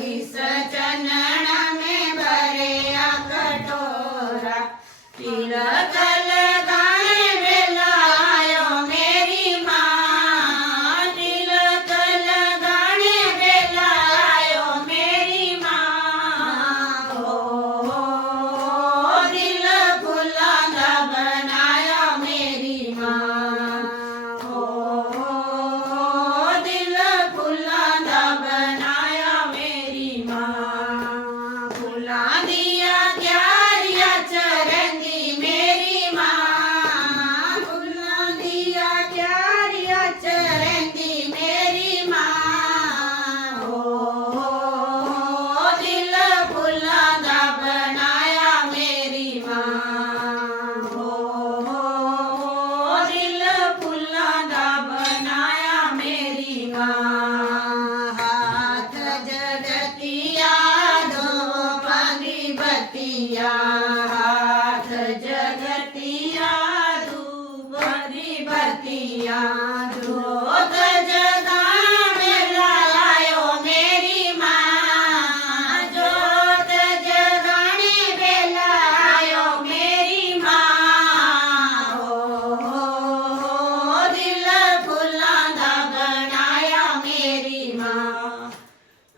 घिस चनना में भरे कटोरा तिलक लगाने बेलायो मेरी माँ तिलक लगाने बेलायो मेरी माँ हो दिल फुलांदा बनाया मेरी माँ हो दिल फुलांदा बनाया मेरी माँ फुला दिया क्यारिया चरंदी मेरी माँ फुला दिया क्यारिया चरंदी मेरी माँ हो दिल फुलांदा बनाया मेरी माँ हो दिल फुलांदा बनाया मेरी माँ हाथ जगतिया दो पानी बतिया हाथ जगतिया दो पानी बतिया जोत जगा में लायो मेरी माँ जोत जगाने बेलायो मेरी माँ हो दिल फुलांदा बनाया मेरी माँ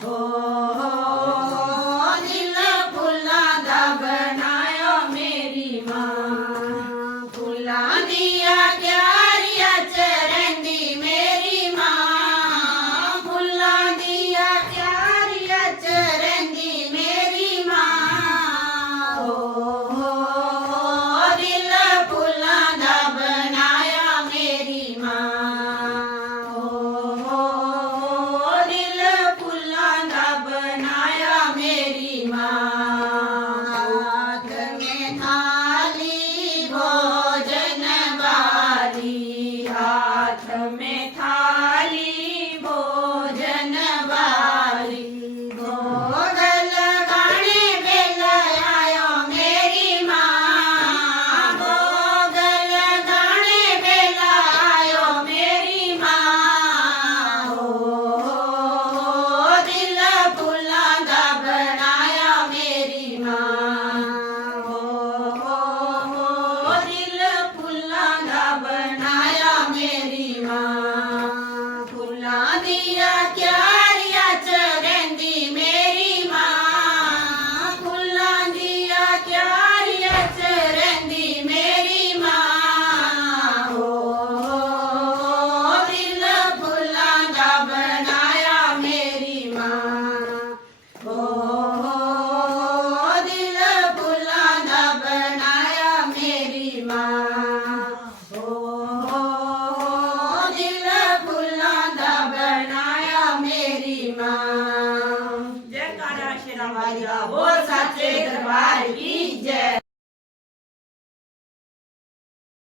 हो दिल फुलांदा बनाया मेरी माँ फुला दिया क्यारिया चरंदी मेरी माँ फुला दिया क्यारिया चरंदी मेरी माँ हो दिल फुलांदा बनाया मेरी माँ हो दिल फुलांदा बनाया मेरी माँ हाथ में थाली भोजन वाली हाथ में थाली भोजन वाली भोग लगाने बेलायो मेरी माँ भोग लगाने बेलायो मेरी माँ हो दिल फुलांदा बनाया मेरी माँ हो दिल फुलांदा बनाया मेरी माँ फुला दिया क्यारिया चरंदी मेरी माँ फुला दिया क्यारिया चरंदी मेरी माँ हो दिल फुलांदा बनाया मेरी माँ हो दिल फुलांदा बनाया मेरी माँ हो दिल फुलांदा बनाया मेरी माँ जयकारा शेरा वाली बोल सच्चे दरबार की